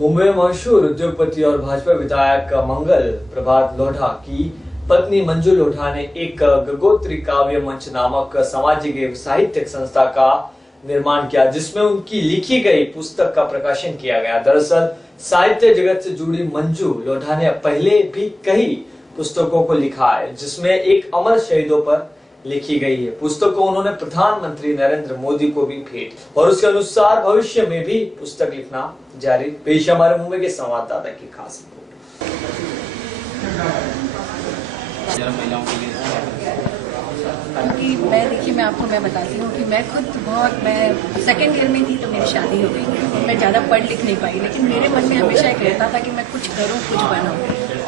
मुंबई में मशहूर उद्योगपति और भाजपा विधायक मंगल प्रभात लोढ़ा की पत्नी मंजू लोढ़ा ने एक गंगोत्री काव्य मंच नामक सामाजिक एवं साहित्यिक संस्था का निर्माण किया, जिसमें उनकी लिखी गई पुस्तक का प्रकाशन किया गया। दरअसल साहित्य जगत से जुड़ी मंजू लोढ़ा ने पहले भी कई पुस्तकों को लिखा है, जिसमें एक अमर शहीदों पर लिखी गई है। पुस्तक को उन्होंने प्रधानमंत्री नरेंद्र मोदी को भी भेंट और उसके अनुसार भविष्य में भी पुस्तक लिखना जारी। पेश हमारे मुंबई के संवाददाता की खास क्योंकि मैं आपको बताती हूँ कि मैं सेकंड ईयर में थी तो मेरी शादी हो गई। मैं ज़्यादा पढ़ लिख नहीं पाई, लेकिन मेरे मन में हमेशा एक रहता था कि मैं कुछ करूँ, कुछ बनाऊँ।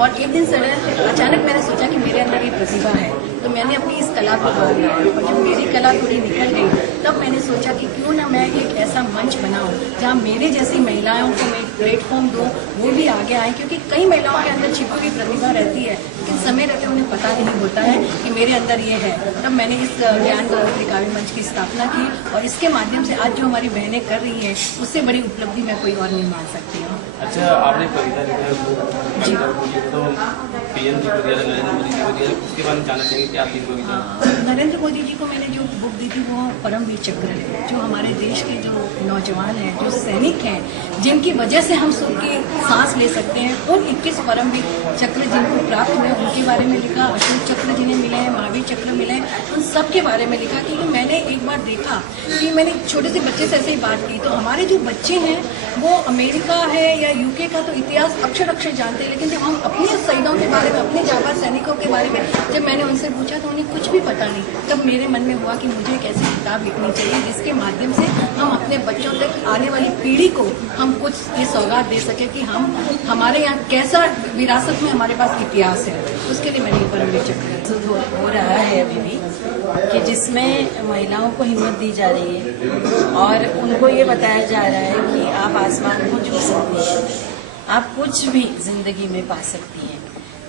और एक दिन अचानक मैंने सोचा कि मेरे अंदर ये प्रतिभा है, तो मैंने अपनी इस कला को बनाया। और जब मेरी कला थोड़ी निकल गई, तब मैंने सोचा कि क्यों ना मैं एक ऐसा मंच बनाऊं जहां मेरे जैसी महिलाओं को मैं प्लेटफॉर्म दूं, वो भी आगे आए। क्योंकि कई महिलाओं के अंदर छिपी हुई प्रतिभा रहती है, लेकिन समय रहते उन्हें पता भी नहीं होता है कि मेरे अंदर ये है। तब मैंने इस ज्ञान गंगोत्री काव्य मंच की स्थापना की, और इसके माध्यम से आज जो हमारी बहनें कर रही है, उससे बड़ी उपलब्धि मैं कोई और नहीं मान सकती हूँ। अच्छा, आपने कविता लिखी है तो पीएम जी को दिया, नरेंद्र मोदी जी को दिया, उसके बारे में जानना चाहिए क्या थी कविता? नरेंद्र मोदी जी को मैंने जो बुक दी थी वो परमवीर चक्र है, जो हमारे देश के जो नौजवान हैं, जो सैनिक हैं, जिनकी वजह से हम सुख की सांस ले सकते हैं, उन 21 परमवीर चक्र जिनको प्राप्त हुए उनके बारे में लिखा। अशोक चक्र जिन्हें मिले हैं, महावीर चक्र मिले हैं, उन सब के बारे में लिखा। क्योंकि मैंने एक बार देखा कि मैंने छोटे से बच्चे से ऐसे ही बात की, तो हमारे जो बच्चे हैं वो अमेरिका है या यूके का तो इतिहास अक्षर अक्षर जानते हैं, लेकिन जब हम अपने शहीदों के बारे में, अपने जाबाज सैनिकों के बारे में जब मैंने उनसे पूछा तो उन्हें कुछ भी पता नहीं। तब मेरे मन में हुआ कि मुझे एक ऐसी किताब लिखनी चाहिए जिसके माध्यम से हम अपने बच्चों तक, आने वाली पीढ़ी को हम कुछ ये सौगात दे सके कि हमारे यहाँ कैसा विरासत में हमारे पास इतिहास है। उसके लिए मैंने परमवीर चक्र हो रहा है अभी भी, कि जिसमें महिलाओं को हिम्मत दी जा रही है और उनको ये बताया जा रहा है कि आप आसमान को छू सकती हैं, आप कुछ भी जिंदगी में पा सकती हैं।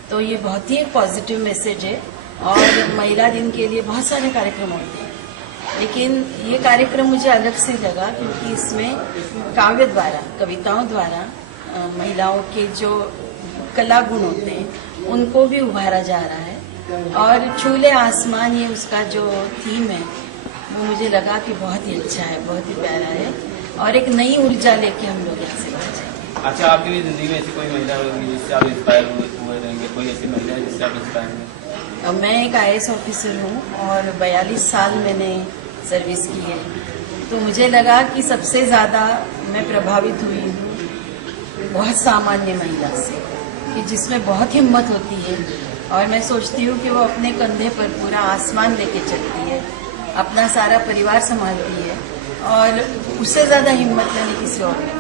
तो ये बहुत ही एक पॉजिटिव मैसेज है। और महिला दिन के लिए बहुत सारे कार्यक्रम होते हैं, लेकिन ये कार्यक्रम मुझे अलग से लगा क्योंकि इसमें काव्य द्वारा, कविताओं द्वारा महिलाओं के जो कला गुण होते हैं उनको भी उभारा जा रहा है। और छूले आसमान, ये उसका जो थीम है वो मुझे लगा कि बहुत ही अच्छा है, बहुत ही प्यारा है, और एक नई ऊर्जा लेके हम लोग यहाँ से बढ़ जाएंगे। अच्छा, आपकी भी जिंदगी में ऐसी कोई महिला होगी जिससे आप इंस्पायर हुए रहेंगे? कोई ऐसी महिला है जिससे आप इंस्पायर हुए? मैं एक IAS ऑफिसर हूँ और 42 साल मैंने सर्विस की है, तो मुझे लगा कि सबसे ज़्यादा मैं प्रभावित हुई हूँ बहुत सामान्य महिला से, कि जिसमें बहुत हिम्मत होती है। और मैं सोचती हूँ कि वो अपने कंधे पर पूरा आसमान लेके चलती है, अपना सारा परिवार संभालती है, और उससे ज़्यादा हिम्मत मैंने किसी और में।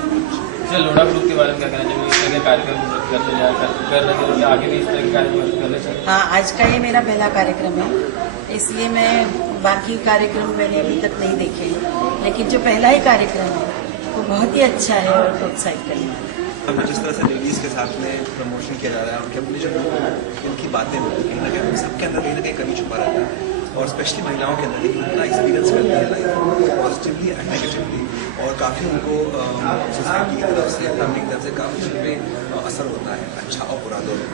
लोढ़ा ग्रुप के बारे में क्या कहना चाहिए? इस तरह के कार्यक्रम कर रहे हैं, आगे भी इस तरह के कार्यक्रम करने चाहिए? हाँ, आज का ये मेरा पहला कार्यक्रम है, इसलिए मैं बाकी कार्यक्रम मैंने अभी तक नहीं देखे हैं, लेकिन जो पहला ही कार्यक्रम है वो बहुत ही अच्छा है और प्रोत्साहित करने वाला। जिस तरह से लेडीज के साथ में प्रमोशन किया जा रहा है, उनके अपने जो इनकी बातें होती हैं, कहीं ना कहीं सबके अंदर कहीं ना कहीं कमी छुपा रहता है, और स्पेशली महिलाओं के अंदर उनका एक्सपीरियंस करती है लाइफ पॉजिटिवली एंड नेगेटिवली, और काफ़ी उनको सोसाइटी की तरफ से, फैमिली की तरफ से काफ़ी उन पर असर होता है, अच्छा और बुरा दोनों।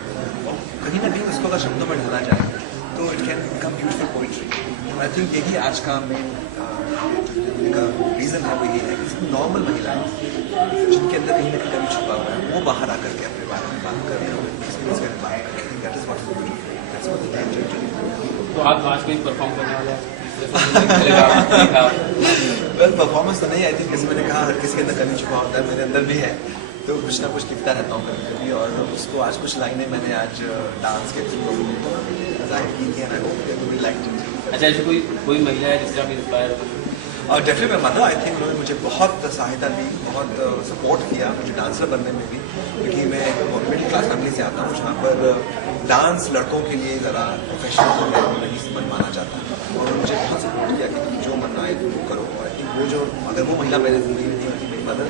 और कहीं ना कहीं उसको अगर शब्दों में ढाला जाए तो it can become beautiful poetry. I think यही आज का मेन रीज़न है, वो ये है कि नॉर्मल महिलाएं जिनके अंदर कहीं ना कहीं कमी छुपा हुआ है, वो बाहर आकर के अपने बारे में बात कर रहे हैं, एक्सपीरियंस के बारे में बात कर रहे हैं। That is what. तो आप आज में परफॉर्म करने वाले हैं? वेल, परफॉर्मेंस तो नहीं, आई थिंक जैसे मैंने कहा हर किसी के अंदर कमी छुपा होता है, मेरे अंदर भी है, तो कुछ ना कुछ लिखता रहता हूँ कभी कभी, और उसको आज कुछ लाइनें मैंने आज डांस के थ्रू जाहिर की थी, and I hope they will like it. अच्छा, ऐसी कोई महिला है जिससे आप इंस्पायर हो? और डेफिनेटली मैं मदर, आई थिंक उन्होंने मुझे बहुत सहायता दी, बहुत सपोर्ट किया मुझे डांसर बनने में भी, क्योंकि मैं मिडिल क्लास फैमिली से आता हूँ जहाँ पर डांस लड़कों के लिए ज़रा प्रोफेशनल नहीं माना जाता है, और उन्होंने मुझे बहुत सपोर्ट किया कि जो मन आए तुम करो। और आई थिंक वो जो, अगर वो महिला मेरे जिंदगी में नहीं होती, मेरी मदर,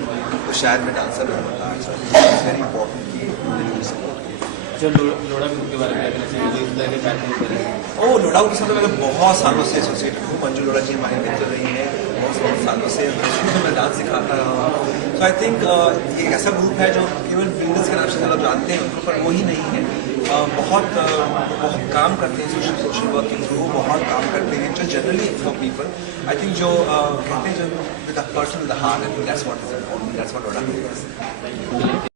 तो शायद मैं डांसर नहीं होता। इट्स वेरी इंपॉर्टेंट कि उन्होंने मुझे सपोर्ट किया। जो लोढ़ा ग्रुप के बारे में क्या कहना चाहिए, जो इस तरह के कार्यक्रम कर रहे हैं? ओ लोढ़ा के साथ तो मैं बहुत सालों से एसोसिएटेड हूँ। मंजू लोढ़ा जी हमारी मित्र रही हैं बहुत सालों से, शुरू से मैं डांस सिखाता रहा हूँ। तो आई थिंक ये एक ऐसा ग्रुप है जो केवल फील्ड्स के नाम से लोग जानते हैं उनको, पर वो ही नहीं है। बहुत काम करते हैं सोशल वर्क के थ्रू, बहुत काम करते हैं जो generally for people. I think जो कहते हैं जो with the person with the heart, I think that's what is important, that's what Lodha है।